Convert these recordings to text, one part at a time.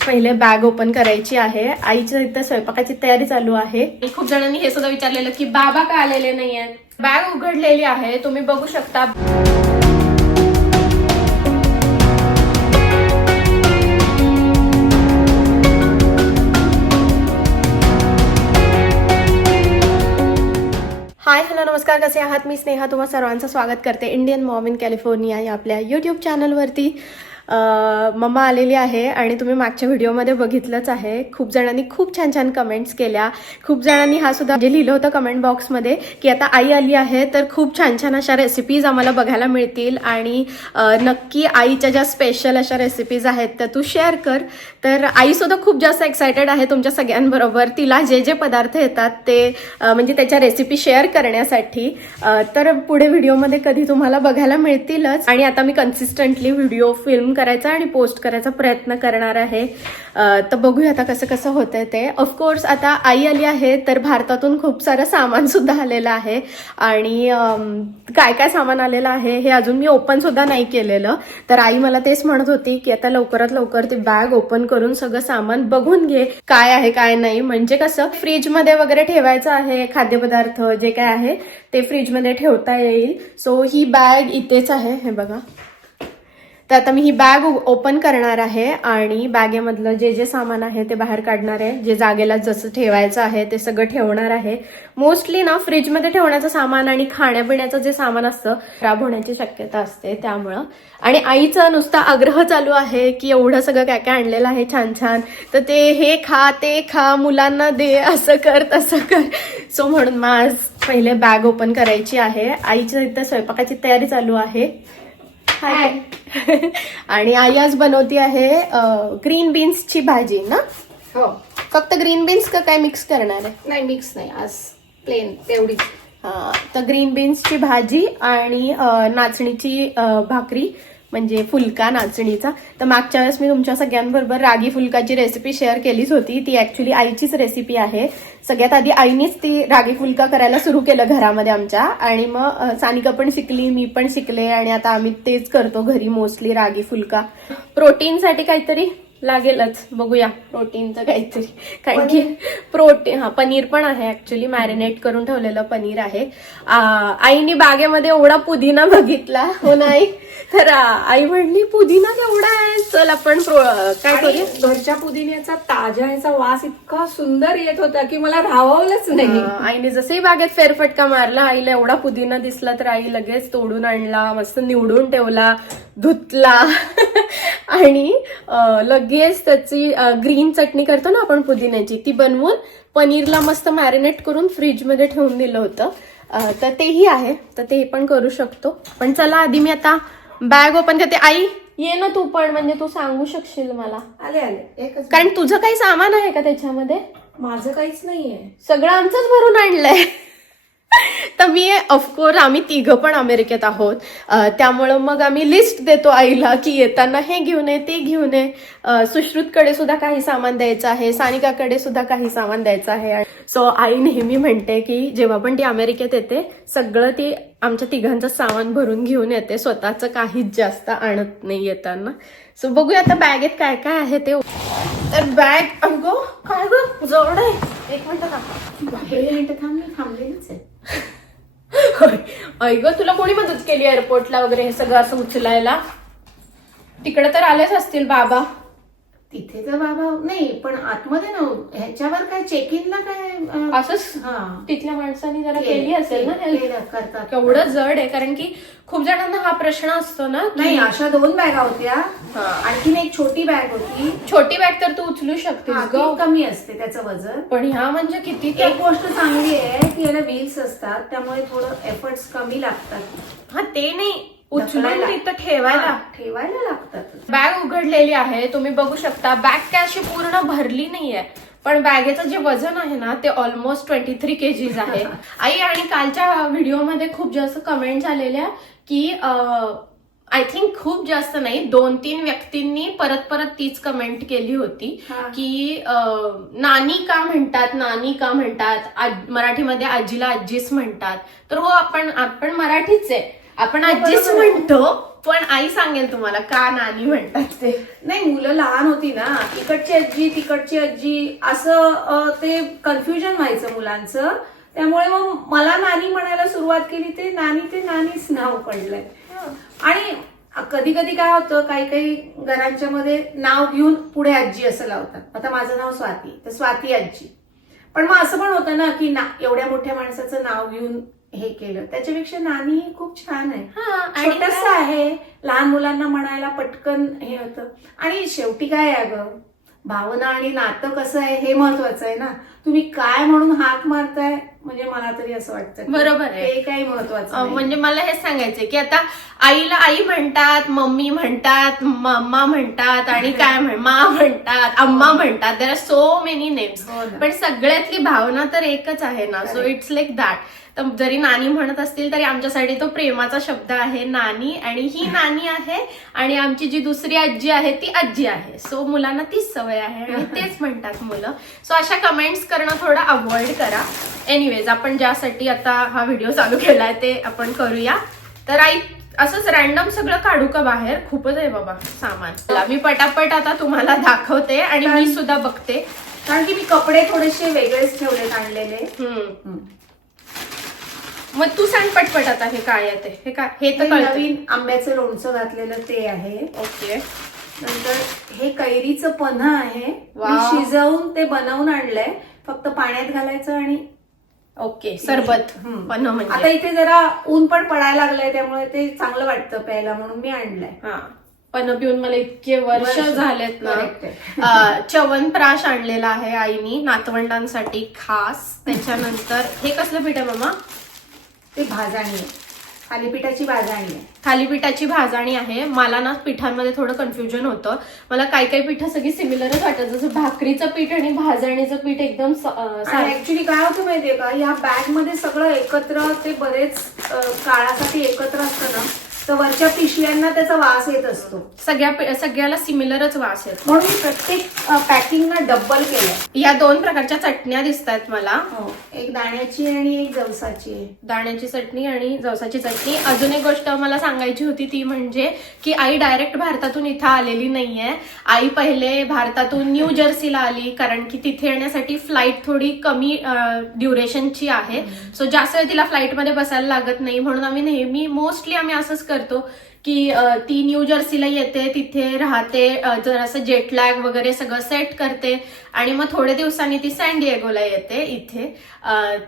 पहिले bag open करायची आहे. आईच्या इथं स्वयंपाकाची तयारी चालू आहे. खूप जणांनी हे सुद्धा विचारलेलं की बाबा का आलेले नाहीये. बॅग उघडलेली आहे, तुम्ही बघू शकता. हाय हॅलो नमस्कार, कसे आहात? मी स्नेहा तुम्हा सर्वांचं स्वागत करते इंडियन मॉम इन कॅलिफोर्निया या आपल्या यूट्यूब चॅनलवरती. मम्मा आलेली आहे आणि तुम्ही मागच्या व्हिडिओमध्ये बघितलंच आहे. खूप जणांनी खूप छान छान कमेंट्स केल्या. खूप जणांनी हा सुद्धा जे लिहिलं होतं कमेंट बॉक्समध्ये की आता आई आली आहे तर खूप छान छान अशा रेसिपीज आम्हाला बघायला मिळतील आणि नक्की आईच्या ज्या स्पेशल अशा रेसिपीज आहेत त्या तू शेअर कर. तर आई सुद्धा खूप जास्त एक्सायटेड आहे तुमच्या सगळ्यांबरोबर. तिला जे जे पदार्थ येतात ते म्हणजे त्याच्या रेसिपी शेअर करण्यासाठी. तर पुढे व्हिडिओमध्ये कधी तुम्हाला बघायला मिळतीलच. आणि आता मी कन्सिस्टंटली व्हिडिओ फिल्म करायचा आणि पोस्ट करायचा प्रयत्न करणार आहे. तर बघूया आता कसं कसं होतंय ते. ऑफकोर्स आता आई आली आहे तर भारतातून खूप सारं सामान सुद्धा आलेलं आहे आणि काय काय सामान आलेलं आहे हे अजून मी ओपन सुद्धा नाही केलेलं. तर आई मला तेच म्हणत होती की आता लवकरात लवकर ती बॅग ओपन करून सगळं सामान बघून घे काय आहे काय नाही. म्हणजे कसं फ्रीजमध्ये वगैरे ठेवायचं आहे खाद्यपदार्थ जे काय आहे ते फ्रीजमध्ये ठेवता येईल. सो ही बॅग इथेच आहे, हे बघा. तर आता मी ही बॅग ओपन करणार आहे आणि बॅगेमधलं जे जे सामान आहे ते बाहेर काढणार आहे. जे जागेला जसं ठेवायचं आहे ते सगळं ठेवणार आहे. मोस्टली ना फ्रीजमध्ये ठेवण्याचं सामान आणि खाण्यापिण्याचं जे सामान असतं खराब होण्याची शक्यता असते त्यामुळं. आणि आईचा नुसता आग्रह चालू आहे की एवढं सगळं काय काय आणलेलं आहे छान छान, तर ते हे खा ते खा, मुलांना दे, असं कर तसं कर. सो म्हणून मग आज पहिले बॅग ओपन करायची आहे. आईच्या इथं स्वयंपाकाची तयारी चालू आहे. हाय. आणि आई आज बनवती आहे ग्रीन बीन्सची भाजी ना? हो. फक्त ग्रीन बीन्स का काय मिक्स करणार आहे? नाही, मिक्स नाही, आज प्लेन तेवढीच. हा, तर ग्रीन बीन्सची भाजी आणि नाचणीची भाकरी म्हणजे फुलका नाचणीचा. तर मागच्या वेळेस मी तुमच्या सगळ्यांबरोबर रागी फुलकाची रेसिपी शेअर केलीच होती. ती ऍक्च्युली आईचीच रेसिपी आहे. सगळ्यात आधी आईनीच ती रागी फुलका करायला सुरू केलं घरामध्ये आमच्या. आणि मग सानिका पण शिकली, मी पण शिकले आणि आता आम्ही तेच करतो घरी मोस्टली रागी फुलका. प्रोटीनसाठी काहीतरी लागेलच, बघूया प्रोटीनचं काहीतरी. कारण की प्रोटीन, हा पनीर पण आहे ऍक्च्युली, मॅरिनेट करून ठेवलेलं पनीर आहे. आईने बागेमध्ये एवढा पुदिना बघितला हो नाही, तर आई म्हणली पुदिना केवढा आहे, चल आपण काय करूया. घरच्या पुदिन्याचा ताज्या ह्याचा वास इतका सुंदर येत होता की मला राहावलंच नाही. आईने जसंही बागेत फेरफटका मारला, आईला एवढा पुदिना दिसला तर आई लगेच तोडून आणला, मस्त निवडून ठेवला, धुतला आणि लगेच त्याची ग्रीन चटणी करतो ना आपण पुदिन्याची, ती बनवून पनीरला मस्त मॅरिनेट करून फ्रीजमध्ये ठेवून दिलं होतं. तर तेही आहे, तर ते पण करू शकतो. पण चला आधी मी आता बॅग ओपन करते. आई ये ना तू पण, म्हणजे तू सांगू शकशील मला. आले एकच. कारण तुझं काही सामान आहे का त्याच्यामध्ये? माझं काहीच नाहीये, सगळं आमचंच भरून आणलंय. तर मी ऑफकोर्स आम्ही तिघं पण अमेरिकेत आहोत, त्यामुळं मग आम्ही लिस्ट देतो आईला की येताना हे घेऊन ये ते घेऊन ये. सुश्रुतकडे सुद्धा काही सामान द्यायचं आहे, सानिकाकडे सुद्धा काही सामान द्यायचं आहे. सो आई नेहमी म्हणते की जेव्हा पण ती अमेरिकेत येते सगळं ती आमच्या तिघांचं सामान भरून घेऊन येते, स्वतःचं काहीच जास्त आणत नाही येताना. सो बघूया आता बॅगेत काय काय आहे ते. तर बॅग, अगो काय ग जवळ आहे, एक मिनिट थांबलेलीच आहे. ऐक तुला कोणी मदत केली एअरपोर्टला वगैरे हे सगळं असं उचलायला? तिकडे तर आलेच असतील बाबा. तिथे तर बाबा नाही, पण आतमध्ये ना ह्याच्यावर काय चेक इनला काय असंच तिथल्या माणसांनी जरा केली असेल ना करतात. केवढं जड आहे, कारण की खूप जणांना हा प्रश्न असतो ना. नाही, अशा 2 बॅगा होत्या, आणखीन एक छोटी बॅग होती. छोटी बॅग तर तू उचलू शकतेस ग, कमी असते त्याचं वजन. पण ह्या म्हणजे किती. एक गोष्ट चांगली आहे की याला व्हील्स असतात त्यामुळे थोडं एफर्ट्स कमी लागतात. हा ते नाही, उचलून तिथं ठेवायला लागतात. बॅग उघडलेली आहे, तुम्ही बघू शकता. बॅग काय अशी पूर्ण भरली नाहीये, पण बॅगेचं जे वजन आहे ना ते ऑलमोस्ट 23 kgs आहे. आई, आणि कालच्या व्हिडिओमध्ये खूप जास्त कमेंट्स आलेल्या की आय थिंक खूप जास्त नाही, 2-3 व्यक्तींनी परत तीच कमेंट केली होती की नानी का म्हणतात, मराठीमध्ये आजीला आजीच म्हणतात. तर हो, आपण मराठीच आहे, आपण आजीच म्हणतो, पण आई सांगेल तुम्हाला का नानी म्हणतात ते. नाही, मुलं लहान होती ना, इकडची आजी तिकडची आजी असं ते कन्फ्युजन व्हायचं मुलांचं. त्यामुळे मग मला नानी म्हणायला सुरुवात केली, ते नानीच नाव पडलंय. आणि कधी कधी काय होतं, काही काही घरांच्या मध्ये नाव घेऊन पुढे आजी असं लावतात. आता माझं नाव स्वाती, तर स्वाती आजी. पण मग असं पण होतं ना की एवढ्या मोठ्या माणसाचं नाव घेऊन हे केलं, त्याच्यापेक्षा नानी खूप छान आहे, छोटस आहे, लहान मुलांना म्हणायला पटकन हे होतं. आणि शेवटी काय आहे ग, भावना आणि नातं कसं आहे हे महत्वाचं आहे ना. तुम्ही काय म्हणून हाक मारताय, म्हणजे मला तरी असं वाटतं बरोबर आहे, ते काही महत्वाचं नाही. म्हणजे मला हेच सांगायचंय की आता आईला आई म्हणतात, मम्मी म्हणतात, मम्मा म्हणतात, आणि काय मा म्हणतात, अम्मा म्हणतात. There are so many names, पण सगळ्यातली भावना तर एकच आहे ना. So it's like that. तर जरी नानी म्हणत असतील तरी आमच्यासाठी तो प्रेमाचा शब्द आहे नानी, आणि ही नानी आहे, आणि आमची जी दुसरी आजी आहे ती आजी आहे. सो मुलांना तीच सवय आहे आणि तेच म्हणतात मुलं. सो अशा कमेंट्स करणं थोडं अवॉइड करा. एनिवेज, आपण ज्यासाठी आता हा व्हिडिओ चालू केलाय ते आपण करूया. तर आई असंच रॅन्डम सगळं काढू का बाहेर? खूपच आहे बाबा सामान. मी पटापट आता तुम्हाला दाखवते आणि मी सुद्धा बघते, कारण की मी कपडे थोडेसे वेगळेच ठेवलेत आणलेले. मग तू सांग पटपट आता हे काय आहे ते. हे काय, हे तर नवीन आंब्याचं लोणचं घातलेलं ते आहे. ओके. नंतर हे कैरीचं पन्ह आहे, वाव. मी शिजवून ते बनवून आणलंय, फक्त पाण्यात घालायचं. आणि ओके, सरबत. पण आता इथे जरा ऊन पण पडायला लागलंय, त्यामुळे ते चांगलं वाटतं प्यायला, म्हणून मी आणलंय. हा, पण पिऊन मला इतके वर्ष झालेत ना. च्यवनप्राश आणलेला आहे आईनी नातवंडांसाठी खास. त्याच्यानंतर हे कसलं पीठ आहे मामा? ते भाजाणी आहे, थालीपीठाची भाजाणी आहे. थालीपीठाची भाजणी आहे. मला ना पिठांमध्ये थोडं कन्फ्युजन होतं. मला काही पिठं सगळी सिमिलरच वाटत, जसं भाकरीचं पीठ आणि भाजणीचं पीठ एकदम. ऍक्च्युली काय होतं माहितीये का, या बॅग मध्ये सगळं एकत्र, ते बरेच काळासाठी एकत्र असतं ना, तर वरच्या पिशव्यांना त्याचा वास येत असतो. सगळ्याला सिमिलरच वास येतो. म्हणून मी प्रत्येक पॅकिंगना डबल केलं. या 2 प्रकारच्या चटण्या दिसतात मला. एक दाण्याची आणि एक जवसाची आहे. दाण्याची चटणी आणि जवसाची चटणी. अजून एक गोष्ट मला सांगायची होती, ती म्हणजे की आई डायरेक्ट भारतातून इथं आलेली नाहीये. आई पहिले भारतातून न्यू जर्सीला आली, कारण की तिथे येण्यासाठी फ्लाईट थोडी कमी ड्युरेशनची आहे. सो जास्त वेळ तिला फ्लाईटमध्ये बसायला लागत नाही, म्हणून आम्ही नेहमी मोस्टली आम्ही असंच करतो की ती न्यू जर्सीला येते, तिथे राहते, जरासं जेटलॅग वगैरे सगळं सेट करते, आणि मग थोडे दिवसांनी ती सॅन डिएगोला येते इथे.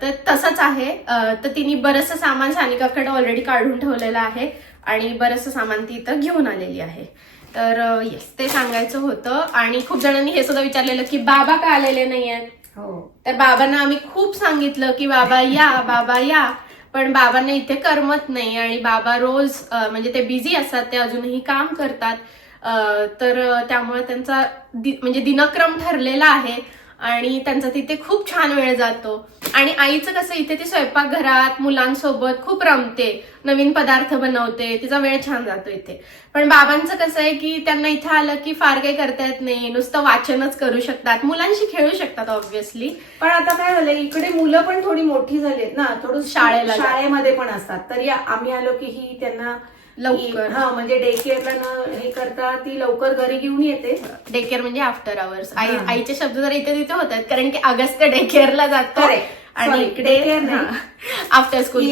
तर तसंच आहे. तर तिने बरंचसं सामान सानिकाकडे ऑलरेडी काढून ठेवलेलं आहे, आणि बरंचसं सामान ती इथं घेऊन आलेली आहे. तर येस, ते सांगायचं होतं. आणि खूप जणांनी हे सुद्धा विचारलेलं की बाबा का आलेले नाहीयेत. तर बाबांना आम्ही खूप सांगितलं की बाबा या, पण बाबांना इथे करमत नाही, आणि बाबा रोज म्हणजे ते बिझी असतात, ते अजूनही काम करतात. तर त्यामुळे त्यांचा म्हणजे दिनक्रम ठरलेला आहे, आणि त्यांचा तिथे खूप छान वेळ जातो. आणि आईचं कसं, इथे ती स्वयंपाकघरात मुलांसोबत खूप रमते, नवीन पदार्थ बनवते, तिचा वेळ छान जातो इथे. पण बाबांचं कसं आहे की त्यांना इथे आलं की फार काही करता येत नाही, नुसतं वाचनच करू शकतात, मुलांशी खेळू शकतात ऑब्व्हियसली. पण आता काय झालंय, इकडे मुलं पण थोडी मोठी झालीत ना, थोडं शाळेमध्ये पण असतात. तरी आम्ही आलो की ही त्यांना लवकर म्हणजे डे केअरला हे करता, ती लवकर घरी घेऊन येते. डे केअर म्हणजे आफ्टर आवर्स. आईचे शब्द जर इथे तिथे होतात, कारण की अगस्त डे केअरला जातो आणि डे केअर आफ्टर स्कूल.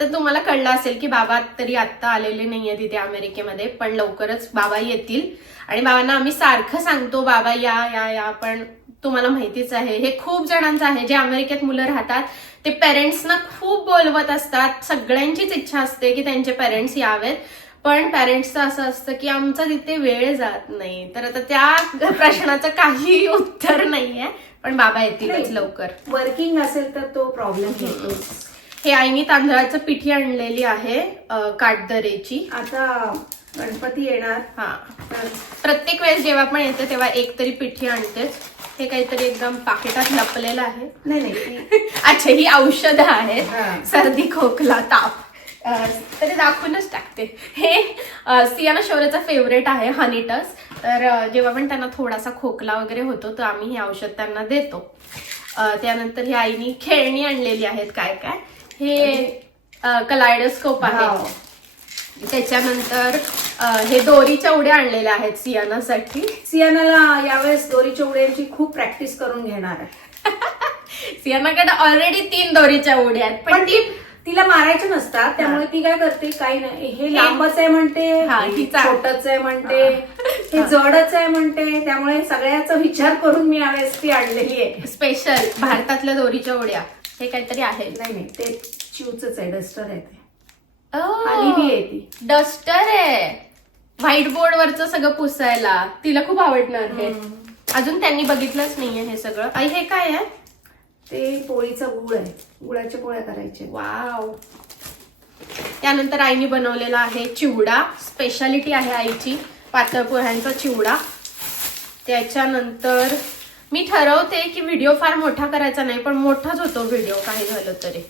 तर तुम्हाला कळलं असेल की बाबा तरी आता आलेले नाहीये तिथे अमेरिकेमध्ये, पण लवकरच बाबा येतील. आणि बाबांना आम्ही सारखं सांगतो बाबा या, पण तुम्हाला माहितीच आहे, हे खूप जणांचं आहे जे अमेरिकेत मुलं राहतात, ते पेरेंट्सना खूप बोलवत असतात. सगळ्यांचीच इच्छा असते की त्यांचे पेरेंट्स यावेत, पण पेरेंट्सचं असं असतं की आमचा तिथे वेळ जात नाही. तर आता त्या प्रश्नाचं काही उत्तर नाहीये, पण बाबा येतीलच लवकर. वर्किंग असेल तर तो प्रॉब्लेम येतो. हे आईनी तांदळाचं पिठी आणलेली आहे, काटदरेची. आता गणपती येणार. प्रत्येक वेळेस जेव्हा पण येते तेव्हा एक तरी पिठी आणतेच. हे काहीतरी एकदम पाकिटात लपलेलं आहे. नाही अच्छा, ही औषधं आहेत, सर्दी खोकला ताप, तरी दाखवूनच टाकते. हे सियाना शौर्यचा फेवरेट आहे, हनीटस. तर जेव्हा पण त्यांना थोडासा खोकला वगैरे होतो तर आम्ही हे औषध त्यांना देतो. त्यानंतर ही आईनी खेळणी आणलेली आहेत. काय हे कलायडोस्कोप आहे. त्याच्यानंतर हे दोरीच्या उड्या आणलेल्या आहेत सियानासाठी. सियानाला यावेळेस दोरीच्या उड्यांची खूप प्रॅक्टिस करून घेणार आहे. सियानाकडे ऑलरेडी 3 दोरीच्या उड्या आहेत, पण तिला मारायचे नसतात, त्यामुळे ती काय करते, काही नाही, हे लांबच आहे म्हणते, हे छोटच आहे म्हणते, हे जडच आहे म्हणते. त्यामुळे सगळ्याचा विचार करून मी यावेळेस ती आणलेली आहे. स्पेशल भारतातल्या दोरीच्या उड्या. हे काहीतरी आहे. नाही ते चिवच आहे, डस्टर आहे ते. आलेली आहे ती. डस्टर आहे व्हाईट बोर्ड वरचं सगळं पुसायला. तिला खूप आवडणार हे. अजून त्यांनी बघितलंच नाहीये हे सगळं. आई हे काय आहे? ते पोळीचा गुळ आहे, गुळाच्या पोळ्या करायच्या. वाव. त्यानंतर आईने बनवलेला आहे चिवडा. स्पेशालिटी आहे आईची, पातळ पोह्यांचा चिवडा. त्याच्यानंतर मी ठरवते की व्हिडिओ फार मोठा करायचा नाही, पण मोठाच होतो व्हिडिओ काही झालं तरी.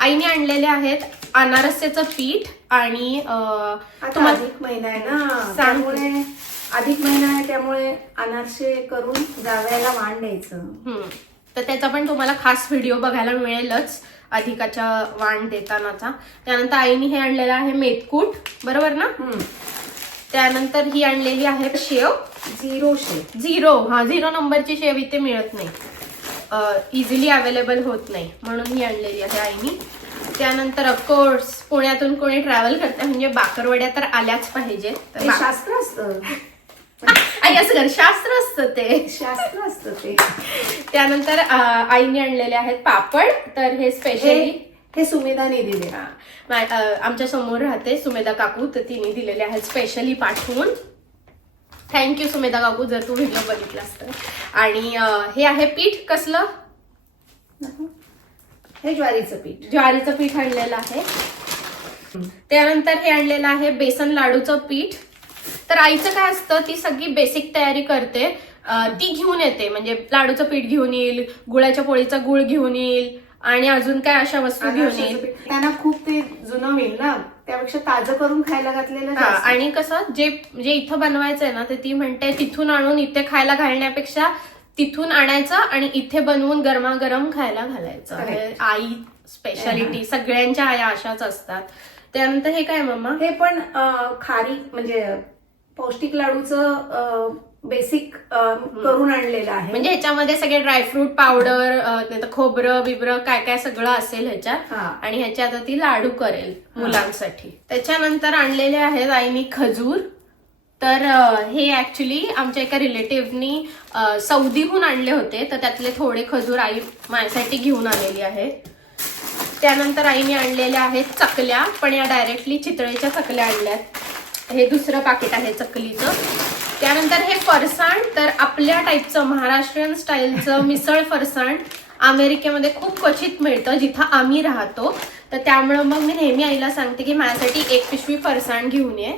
आईने आणलेले आहेत अनारस्याचं पीठ आणि आता अधिक महिना आहे ना, त्यामुळे अधिक महिना आहे त्यामुळे अनारसे करून जावयाला वाण द्यायचं. तर त्याचा पण तुम्हाला खास व्हिडिओ बघायला मिळेलच, अधिकाच्या वाण देतानाचा. त्यानंतर आईने हे आणलेलं आहे मेथकूट, बरोबर ना? त्यानंतर ही आणलेली आहे शेव. झिरो शेव. झिरो नंबरची शेव इथे मिळत नाही, इझिली अवेलेबल होत नाही, म्हणून ही आणलेली आहे आईनी. त्यानंतर ऑफकोर्स पुण्यातून कोणी ट्रॅव्हल करते म्हणजे बाकरवड्या तर आल्याच पाहिजे. ते शास्त्र असतं. आई असं कर, शास्त्र असतं ते. शास्त्र असतं ते. त्यानंतर आईने आणलेले आहेत पापड. तर हे स्पेशली हे सुमेधाने दिले. आमच्या समोर राहते सुमेधा काकू, तर तिने दिलेले आहेत स्पेशली पाठवून. थँक्यू सुमेधा काकू जर तू व्हिडिओ बघितलास तर. आणि हे आहे पीठ कसलं? हे ज्वारीचं पीठ. ज्वारीचं पीठ आणलेलं आहे. त्यानंतर हे आणलेलं आहे बेसन लाडूचं पीठ. तर आईचं काय असतं, ती सगळी बेसिक तयारी करते, ती घेऊन येते. म्हणजे लाडूचं पीठ घेऊन येईल, गुळाच्या पोळीचा गुळ घेऊन येईल आणि अजून काय अशा वस्तू घेऊन येईल. त्यांना खूप ते जुनं होईल ना, त्यापेक्षा ताजं करून खायला घातलेलं. आणि कसं जे इथं बनवायचंय ना, ते ती म्हणते तिथून आणून इथे खायला घालण्यापेक्षा तिथून आणायचं आणि इथे बनवून गरमागरम खायला घालायचं. आई स्पेशालिटी. सगळ्यांच्या आया अशाच असतात. त्यानंतर हे काय मम्मा? हे पण खारी म्हणजे पौष्टिक लाडूचं बेसिक करून आणलेलं आहे. म्हणजे ह्याच्यामध्ये सगळे ड्रायफ्रूट पावडर, नाही तर खोबरं बिबरं काय काय सगळं असेल ह्याच्यात. आणि ह्याच्या आता ती लाडू करेल मुलांसाठी. त्याच्यानंतर आणलेले आहेत आईनी खजूर. तर हे ऍक्च्युली आमच्या एका रिलेटिव्हनी सौदीहून आणले होते, तर त्यातले थोडे खजूर आई माझ्यासाठी घेऊन आलेली आहे. त्यानंतर आईने आणलेल्या आहेत चकल्या, पण या डायरेक्टली चितळेच्या चकल्या आणल्यात. हे दुसरं पाकिट आहे चकलीचं. त्यानंतर हे फरसाण. तर आपल्या टाईपचं महाराष्ट्रीयन स्टाईलचं मिसळ फरसाण अमेरिकेमध्ये खूप क्वचित मिळतं जिथं आम्ही राहतो. तर त्यामुळं मग मी नेहमी आईला सांगते की माझ्यासाठी 1 पिशवी फरसाण घेऊन ये.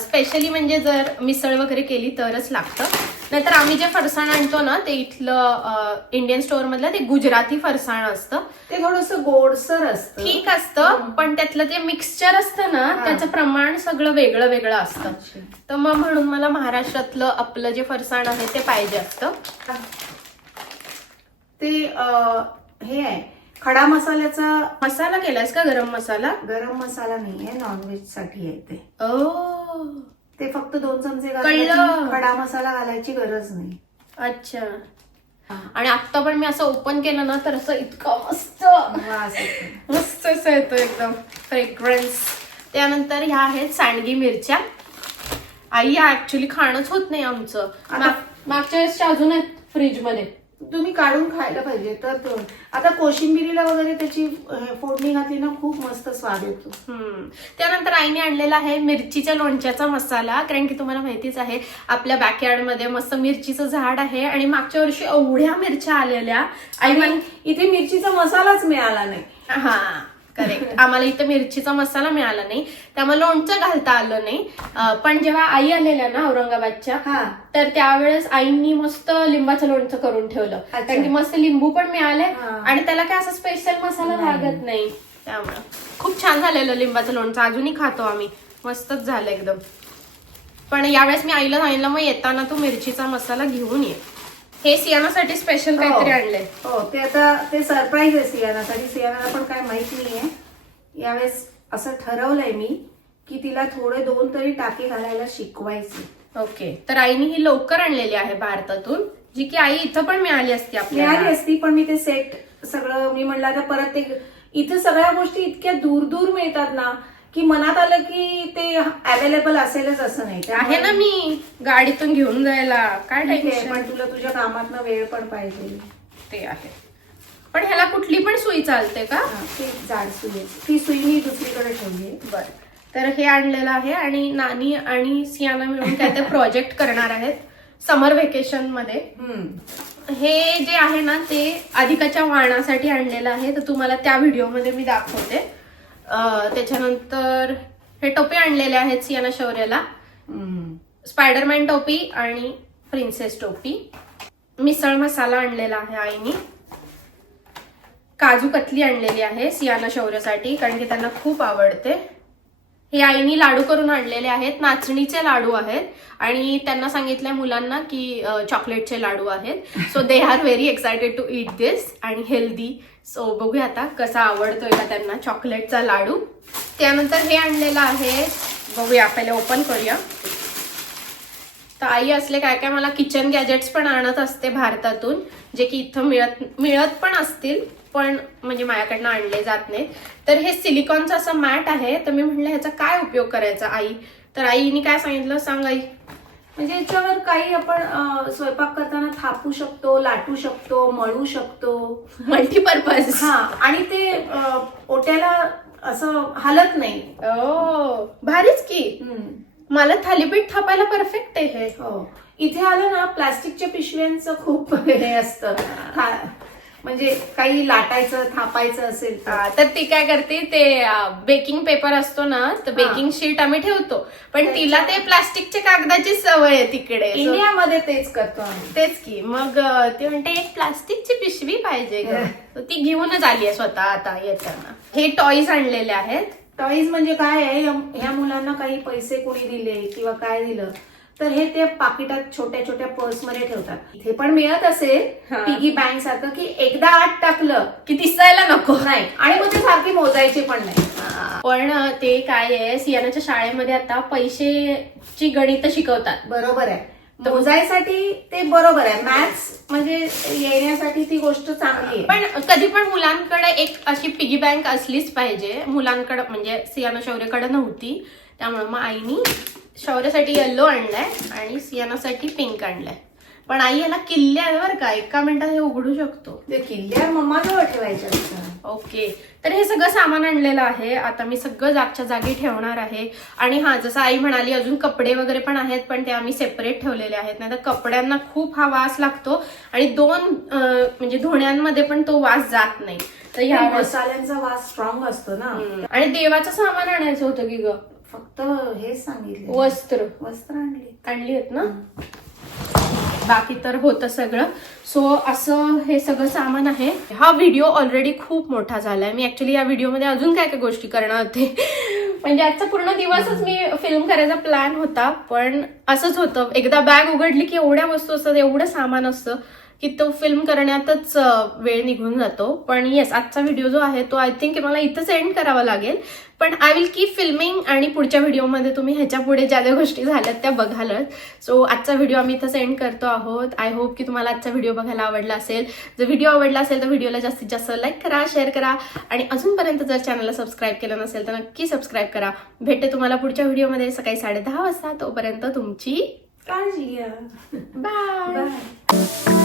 स्पेशली म्हणजे जर मिसळ वगैरे केली तरच लागतं. नाहीतर आम्ही जे फरसाण आणतो ना, ते इथलं इंडियन स्टोअर मधलं ते गुजराती फरसाण असतं. ते थोडंसं गोडसर असतं, ठीक असतं, पण त्यातलं जे मिक्सचर असतं ना, त्याचं प्रमाण सगळं वेगळं वेगळं असतं. तर मग म्हणून मला महाराष्ट्रातलं आपलं जे फरसाण आहे ते पाहिजे असतं. ते हे आहे खडा मसाल्याचा मसाला केलायस का? गरम मसाला? गरम मसाला नाहीये, नॉनव्हेज साठी आहे ते. ते फक्त 2 चमचे कळलं. खडा मसाला घालायची गरज नाही. अच्छा. आणि आता पण मी असं ओपन केलं ना, तर असं इतकं मस्त मस्त असं येतो एकदम फ्रेग्रन्स. त्यानंतर ह्या आहेत सांडगी मिरच्या. आई या ऍक्च्युली खाणंच होत नाही आमचं. मागच्या वेळेसच्या अजून आहेत फ्रीज मध्ये, तुम्ही काढून खायला पाहिजे. तर आता कोशिंबिरीला वगैरे त्याची फोडणी घातली ना, खूप मस्त स्वाद येतो. त्यानंतर आईने आणलेला आहे मिरचीच्या लोणच्याचा मसाला. कारण की तुम्हाला माहितीच आहे आपल्या बॅकयार्ड मध्ये मस्त मिरचीचं झाड आहे आणि मागच्या वर्षी एवढ्या मिरच्या आलेल्या. आई इथे मिरचीचा मसालाच मिळाला नाही. हा करेक्ट. आम्हाला इथं मिरचीचा मसाला मिळाला नाही, त्यामुळे लोणचं घालता आलं नाही. पण जेव्हा आई आलेल्या ना औरंगाबादच्या, तर त्यावेळेस आईंनी मस्त लिंबाचं लोणचं करून ठेवलं. कारण की मस्त लिंबू पण मिळाले आणि त्याला काय असं स्पेशल मसाला लागत नाही. त्यामुळं खूप छान झालेलं लिंबाचं लोणचं. अजूनही खातो आम्ही, मस्तच झालं एकदम. पण यावेळेस मी आईला सांगितलं, मग येताना तू मिरचीचा मसाला घेऊन ये. हे सियानासाठी स्पेशल काहीतरी आणलंय. हो, ते आता ते सरप्राईज आहे सियानासाठी. सियानाला पण काय माहित नाहीये. यावेळेस असं ठरवलंय मी की तिला थोडे 2 तरी टाके घालायला शिकवायचे. ओके, तर आईने ही लवकर आणलेली आहे भारतातून, जी की आई इथं पण मिळाली असती मिळाली आपल्याला. असती, पण मी ते सेट सगळं मी म्हणलं आता परत ते इथं सगळ्या गोष्टी इतक्या दूर दूर मिळतात ना की मनात आलं की ते अवेलेबल असेलच असं नाही. आहे ना मी गाडीतून घेऊन जायला, काय ठीक आहे, टेन्शन. पण तुला तुझ्या कामातनं वेळ पण पाहिजे. ते आहे. पण ह्याला कुठली पण सुई चालते का? हा, ती जाड सुई आहे. ती सुई मी दुसरीकडे ठेवली आहे. बर, तर हे आणलेलं आहे आणि नानी आणि सियाना मिळून काय ते प्रोजेक्ट करणार आहेत समर व्हेकेशन मध्ये. हे जे आहे ना ते अधिकाच्या वाणासाठी आणलेलं आहे, तर तुम्हाला त्या व्हिडिओमध्ये मी दाखवते. त्याच्यानंतर हे टोपी आणलेले आहेत सियाना शौर्यला, स्पायडरमॅन टोपी आणि प्रिन्सेस टोपी. मिसळ मसाला आणलेला आहे आईनी. काजू कतली आणलेली आहे सियाना शौर्यसाठी, कारण की त्यांना खूप आवडते. हे आईनी लाडू करून आणलेले आहेत, नाचणीचे लाडू आहेत आणि त्यांना सांगितलंय मुलांना की चॉकलेटचे लाडू आहेत. So they are very excited to eat this आणि हेल्दी. सो बघूया आता कसा आवडतोय का त्यांना चॉकलेटचा लाडू. त्यानंतर हे आणलेलं आहे, बघूया पहिले ओपन करूया. तर आई असले काय काय मला किचन गॅजेट्स पण आणत असते भारतातून, जे की इथं मिळत पण असतील, पण म्हणजे माझ्याकडनं आणले जात नाहीत. तर हे सिलिकॉनचं असं मॅट आहे, तर मी म्हटलं ह्याचा काय उपयोग करायचा आई. तर आईने काय सांगितलं सांग आई. म्हणजे याच्यावर काही आपण स्वयंपाक करताना थापू शकतो, लाटू शकतो, मळू शकतो, मल्टीपर्पज. हा, आणि ते ओट्याला असं हलत नाही. ओ भारीच की. मला थालीपीठ थापायला परफेक्ट आहे हे. हो, इथे आलं ना प्लास्टिकच्या पिशव्यांचं खूप हे असतं, म्हणजे काही लाटायचं थापायचं असेल तर ती काय करते, ते बेकिंग पेपर असतो ना, तर बेकिंग शीट आम्ही ठेवतो, पण तिला ते प्लास्टिकच्या कागदाची सवय आहे तिकडे. इंडियामध्ये तेच करतो आम्ही. तेच की, मग ती म्हणते एक प्लास्टिकची पिशवी पाहिजे ग, तर ती घेऊनच आली आहे स्वतः आता येताना. हे टॉईज आणलेले आहेत. टॉईज म्हणजे काय आहे, ह्या मुलांना काही पैसे कोणी दिले किंवा काय दिलं तर हे ते पाकिटात छोट्या छोट्या पर्समध्ये ठेवतात. इथे पण मिळत असेल पिगी बँक सारखं की एकदा आत टाकलं की दिसायला नको नाही, आणि मग ते सारखे मोजायचे पण नाही. पण ते काय आहे, सियानाच्या शाळेमध्ये आता पैशाची गणित शिकवतात. बरोबर आहे, मोजायसाठी ते बरोबर आहे. मॅथ्स म्हणजे येण्यासाठी ती गोष्ट चांगली आहे. पण कधी पण मुलांकडे एक अशी पिगी बँक असलीच पाहिजे. मुलांकडे म्हणजे सियाना शौर्यकडे नव्हती, त्यामुळे मग आईनी शौर्यसाठी येल्लो आणलाय आणि सियानासाठी पिंक आणलाय. पण आई याला किल्ले आहे बरं का, एका मिनिटात हे उघडू शकतो. ते किल्ल्यावर मम्माजवळ ठेवायचं. ओके, तर हे सगळं सामान आणलेलं आहे. आता मी सगळं जागच्या जागी ठेवणार आहे. आणि हा, जसं आई म्हणाली अजून कपडे वगैरे पण आहेत, पण ते आम्ही सेपरेट ठेवलेले आहेत. नाही तर कपड्यांना खूप हा वास लागतो आणि म्हणजे धुण्यांमध्ये पण तो वास जात नाही. तर ह्या मसाल्यांचा वास स्ट्रॉंग असतो ना. आणि देवाचं सामान आणायचं होतं की ग, फक्त हेच सांगितलं, वस्त्र आणली आहेत ना. बाकी तर होतं सगळं. सो असं हे सगळं सामान आहे. हा व्हिडिओ ऑलरेडी खूप मोठा झालाय. मी ऍक्च्युली या व्हिडिओमध्ये अजून काय काय गोष्टी करणार होते, म्हणजे आजचा पूर्ण दिवसच मी फिल्म करायचा प्लॅन होता, पण असंच होतं, एकदा बॅग उघडली की एवढ्या वस्तू असतात, एवढं सामान असतं की तो फिल्म करण्यातच वेळ निघून जातो. पण येस, आजचा व्हिडिओ जो आहे तो आय थिंक मला इथंच एंड करावा लागेल. पण आय विल कीप फिल्मिंग आणि पुढच्या व्हिडिओमध्ये तुम्ही ह्याच्या पुढे ज्या ज्या गोष्टी झाल्यात त्या बघालच. सो आजचा व्हिडिओ आम्ही इथंच एंड करतो आहोत. आय होप की तुम्हाला आजचा व्हिडिओ बघायला आवडला असेल. जर व्हिडिओ आवडला असेल तर व्हिडिओला जास्तीत जास्त लाईक करा, शेअर करा आणि अजूनपर्यंत जर चॅनलला सबस्क्राईब केलं नसेल तर नक्की सबस्क्राईब करा. भेटते तुम्हाला पुढच्या व्हिडिओमध्ये सकाळी 10:30 वाजता. तोपर्यंत तुमची काळजी घ्या. बाय.